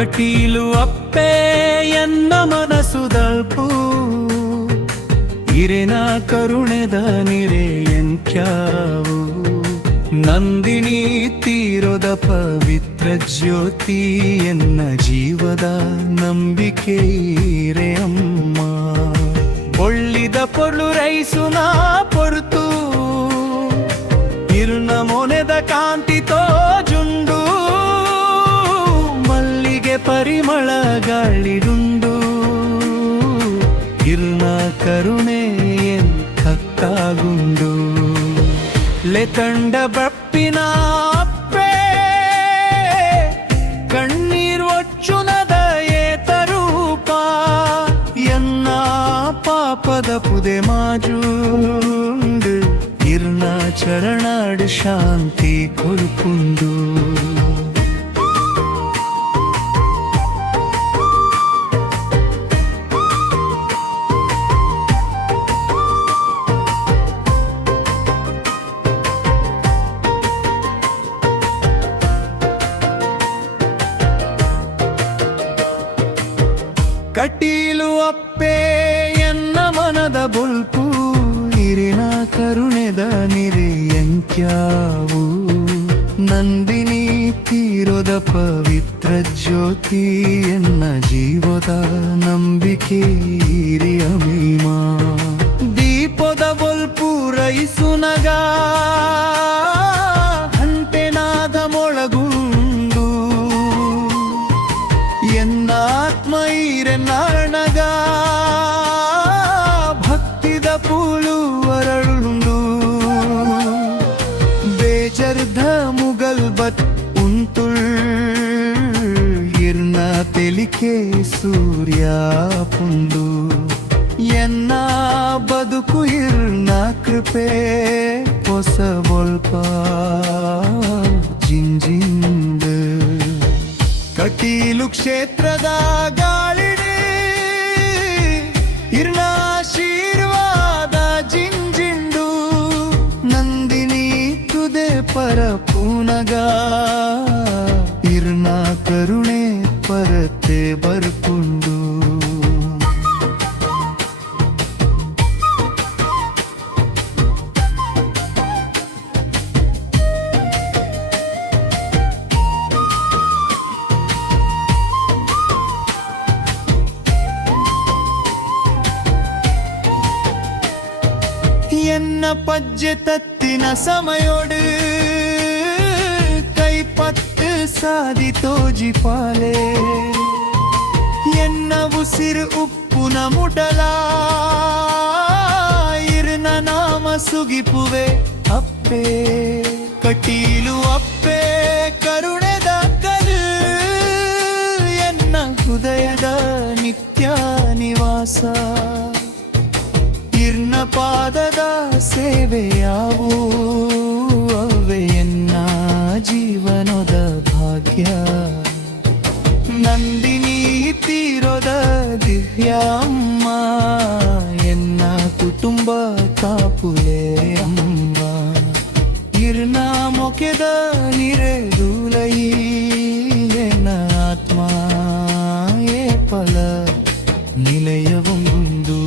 ಕಟೀಲು ಅಪ್ಪೆ ಎನ್ನ ಮನಸ್ಸು ದಲ್ಪು ಇರೆನ ಕರುಣೆದ ನಿರೆ ಎಂಕ್ಯಾವು ನಂದಿನಿ ತೀರೋದ ಪವಿತ್ರ ಜ್ಯೋತಿ ಎನ್ನ ಜೀವದ ನಂಬಿಕೆ ಇರೆ ಅಮ್ಮ ಒಳ್ಳಿದ ಪೊರ್ಲು ರೈಸುನ ಪೊರುತು ಇರ್ನ ಮೊನೆದ ಕಾಂತಿತೋ ಜುಂಡು ಮಲ್ಲಿಗೆ ಪರಿಮಳ ಗಾಳಿಡುಂಡು ಇರ್ನ ಕರುಣೆ ಎಂಥಕ್ಕಾಗುಂಡು ಲೆತಂಡ ಬಪ್ಪಿನ ಅಪ್ಪೆ ಕಣ್ಣೀರ್ ಒಚ್ಚುನದ ಏತರೂಪ ಎನ್ನ ಪಾಪದ ಪುದೆ ಮಾಜುಂಡು ಇರ್ನ ಚರಣಾಡು ಶಾಂತಿ ಕೊಲ್ಪುಂಡು ಕಟೀಲು ಅಪ್ಪೆ ಎನ್ನ ಮನದ ಬೊಲ್ಪು ಇರಿನ ಕರುಣೆದ ನಿರೆ ಎಂಕ್ಯಾವು ನಂದಿನಿ ತೀರೋದ ಪವಿತ್ರ ಜ್ಯೋತಿ ಎನ್ನ ಜೀವದ ನಂಬಿಕೆ ಹಿರಿಯ ಮೀಮಾ ದೀಪದ ಬೊಲ್ಪು ರೈಸುನಗ ಹಂಟೆನಾದ ಮೊಳಗುಂಡು ಎನ್ನ ಆತ್ಮ ಇರೆನ್ನಗ ಭಕ್ತಿದ ಪೂಳು ಅರಳುಂಡು ಬೇಜರ್ಧ ಮುಗಲ್ ಬತ್ ಉಂತುಳ್ ಇರ್ನ ತೆಲಿಕೆ ಸೂರ್ಯ ಪುಂಡು ಎನ್ನ ಬದುಕು ಇರ್ನ ಕೃಪೆ ಹೊಸ ಬೊಲ್ಪ ಜಿಂಜಿಂದು ಕಟೀಲು ಕ್ಷೇತ್ರದ ಗಾಳಿಡಿ ಇರ್ನ ಆಶೀರ್ವಾದ ಜಿಂಜಿಂಡು ನಂದಿನಿ ತುದೆ ಪರ ಪೂನಗ ಇರ್ನ ಕರುಣೆ ಪರತೆ ಬರ್ಪುಂಡು ಎನ್ನ ಪಜ್ಜೆ ತತ್ತಿನ ಸಮಯೋಡು ಕೈಪತ್ತು ಸಾದಿ ತೋಜಿ ಪಾಲೆ ಎನ್ನ ಉಸಿರು ಉಪ್ಪುನ ಮುಟಲ ಇರ್ನ ನಾಮ ಸುಗಿಪುವೆ ಅಪ್ಪೆ ಕಟೀಲು ಅಪ್ಪೆ ಕರುಣೆದ ಕರು ಎನ್ನ ಹೃದಯದ ನಿತ್ಯ ನಿವಾಸ ಇರ್ನ ಪಾದದ ಸೇವೆಯಾವು ಅವೆ ಎನ್ನ ಜೀವನದ ಭಾಗ್ಯ ನಂದಿನಿ ತೀರೋದ ದಿವ್ಯ ಅಮ್ಮ ಎನ್ನ ಕುಟುಂಬ ಕಾಪುಲೆ ಅಮ್ಮ ಇರ್ನ ಮೊಕೆದ ನಿರೆದೂಲೈ ಎನ್ನ ಆತ್ಮ ಏ ಫಲ ನಿಲಯವೊಂದು